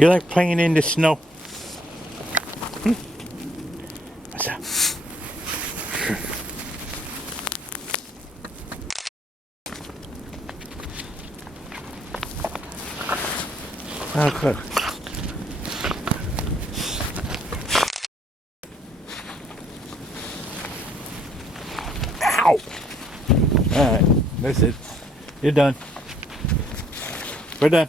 You like playing in the snow? What's up? Oh, good. Ow! Alright, that's it. You're done. We're done.